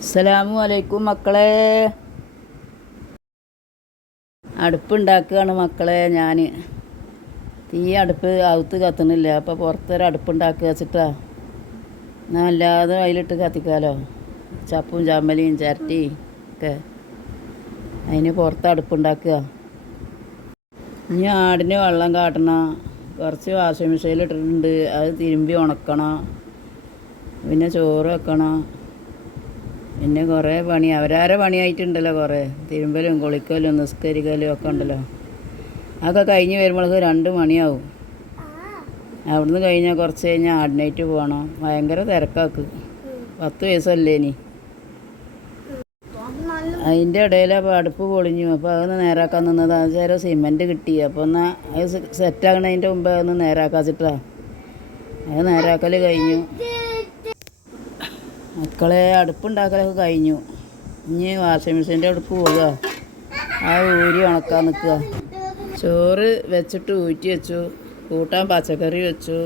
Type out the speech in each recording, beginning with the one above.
അസ്സലാമു അലൈക്കും മക്കളെ. അടുപ്പുണ്ടാക്കുകയാണ് മക്കളെ. ഞാൻ അടുപ്പ് അകത്ത് കത്തുന്നില്ല. അപ്പോൾ പുറത്തൊരു അടുപ്പുണ്ടാക്കുക വെച്ചിട്ടാ. എന്നാൽ അല്ലാതെ അതിലിട്ട് കത്തിക്കാമല്ലോ. ചപ്പും ചമ്മലിയും ചിരട്ടിയും ഒക്കെ. അതിന് പുറത്ത് അടുപ്പുണ്ടാക്കുക. ഇനി ആടിന് വെള്ളം കാട്ടണം. കുറച്ച് വാഷിംഗ് മെഷീനിൽ ഇട്ടിട്ടുണ്ട്. അത് തിരുമ്പി ഉണക്കണം. പിന്നെ ചോറ് വെക്കണം. പിന്നെ കുറേ പണി അവരാരെ പണിയായിട്ടുണ്ടല്ലോ. കുറേ തിരുമ്പലും കുളിക്കലും നിസ്കരിക്കലും ഒക്കെ ഉണ്ടല്ലോ. അതൊക്കെ കഴിഞ്ഞ് വരുമ്പോഴേക്ക് 2 മണിയാവും. അവിടുന്ന് കഴിഞ്ഞാൽ കുറച്ച് കഴിഞ്ഞാൽ ആടിനായിട്ട് പോകണം. ഭയങ്കര തിരക്കാക്ക്. 10 വയസ്സല്ലേ ഇനി. അതിൻ്റെ ഇടയിൽ അപ്പോൾ അടുപ്പ് പൊളിഞ്ഞു. അപ്പോൾ അതൊന്ന് നേരാക്കാൻ നിന്നത്. അത് ചില സിമൻറ്റ് കിട്ടി. അപ്പോൾ എന്നാൽ അത് സെറ്റാക്കണതിൻ്റെ മുമ്പ് അതൊന്ന് നേരാക്കാച്ചിട്ടാണ്. അത് നേരാക്കൽ കഴിഞ്ഞു മക്കളെ. അടുപ്പുണ്ടാക്കലൊക്കെ കഴിഞ്ഞു. ഇനി വാഷിംഗ് മെഷീൻ്റെ അടുപ്പ് പോവുക. ആ ഊരി ഉണക്കാൻ നിൽക്കുക. ചോറ് വെച്ചിട്ട് ഊറ്റി വെച്ചു. കൂട്ടാൻ പച്ചക്കറി വെച്ചു.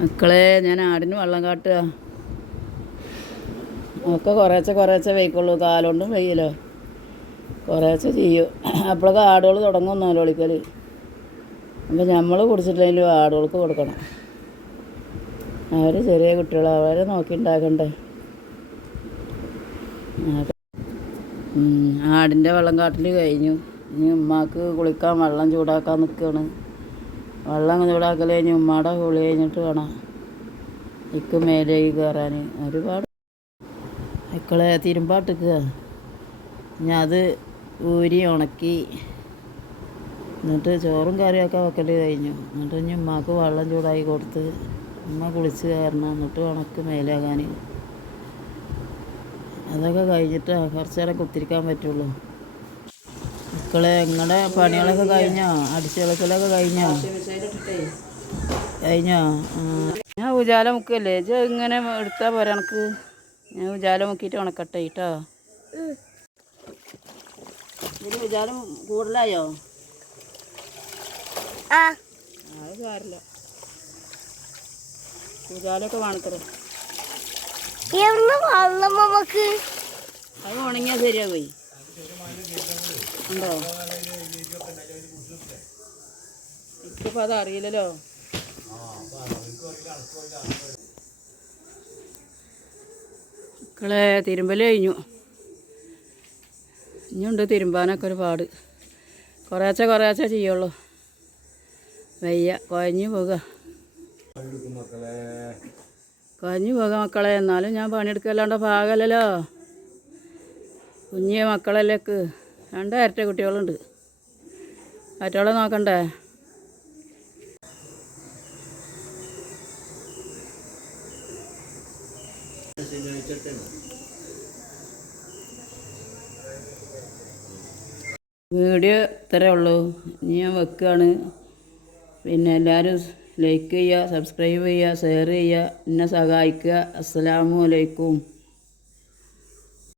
മക്കളെ ഞാൻ ആടിന് വെള്ളം കാട്ടുക. ഒക്കെ കുറേശ്ശെ വയ്ക്കുള്ളൂ. കാലുകൊണ്ടും വയ്യല്ലോ. കുറേശ്ശെ ചെയ്യും. അപ്പോഴൊക്കെ ആടുകൾ തുടങ്ങും നോലോളിക്കൽ. അപ്പോൾ നമ്മൾ കുടിച്ചിട്ടില്ലെങ്കിലും ആടുകൾക്ക് കൊടുക്കണം. അവർ ചെറിയ കുട്ടികൾ, അവരെ നോക്കി ഉണ്ടാക്കണ്ടേ. ആടിൻ്റെ വെള്ളം കാട്ടൽ കഴിഞ്ഞു. ഇനി ഉമ്മാക്ക് കുളിക്കാൻ വെള്ളം ചൂടാക്കാൻ നിൽക്കുകയാണ്. വെള്ളം ചൂടാക്കൽ കഴിഞ്ഞ് ഉമ്മയുടെ കുളി കഴിഞ്ഞിട്ട് വേണം ഇക്ക് മേലേക്ക് കയറാൻ. ഒരുപാട് മക്കളെ തിരുമ്പാട്ടിക്കുക. ഇനി അത് ഊരി ഉണക്കി എന്നിട്ട് ചോറും കറിയൊക്കെ വെക്കൽ കഴിഞ്ഞു. എന്നിട്ട് ഇനി ഉമ്മാക്ക് വെള്ളം ചൂടാക്കി കൊടുത്ത് ഉമ്മ കുളിച്ച് കയറണം. എന്നിട്ട് ഉണക്ക് മേലാകാൻ. അതൊക്കെ കഴിഞ്ഞിട്ട് കുറച്ച് നേരം കുത്തിരിക്കാൻ പറ്റുള്ളൂ. മക്കളെ നിങ്ങളുടെ പണികളൊക്കെ കഴിഞ്ഞോ? അടിച്ചുകളക്കലൊക്കെ കഴിഞ്ഞോ? ഞാൻ ഉജാല മുക്കല്ലേ. ഇങ്ങനെ എടുത്താൽ പോരാ എനിക്ക്. ഞാൻ ഉജാല മുക്കിയിട്ട് ഉണക്കട്ടെ കേട്ടോ. ഇതിന് ഉജാല കൂടുതലായോ? അത് സാരില്ല. ഉജാലൊക്കെ വേണത്തരേ. അത് ഉണങ്ങിയാൽ ശരിയാ പോയി ഉണ്ടോ? ഇപ്പം അത് അറിയില്ലല്ലോ. മക്കളെ തിരുമ്പൽ കഴിഞ്ഞു. ഇനിയുണ്ട് തിരുമ്പാനൊക്കെ ഒരുപാട്. കുറേശ്ശെ ചെയ്യുള്ളൂ. വയ്യ. കുഴഞ്ഞു പോകാം മക്കളെ. എന്നാലും ഞാൻ പണിയെടുക്കല്ലാണ്ട് പാകമല്ലല്ലോ. കുഞ്ഞിയ മക്കളല്ലേക്ക് 2 ഇരട്ട കുട്ടികളുണ്ട്. മറ്റോളെ നോക്കണ്ടേ. വീഡിയോ ഇത്രയേ ഉള്ളൂ. ഇനി ഞാൻ വെക്കുകയാണ്. പിന്നെ എല്ലാവരും ലൈക്ക് ചെയ്യുക, സബ്സ്ക്രൈബ് ചെയ്യുക, ഷെയർ ചെയ്യുക, എന്നെ സഹായിക്കുക. അസ്സലാമു അലൈക്കും.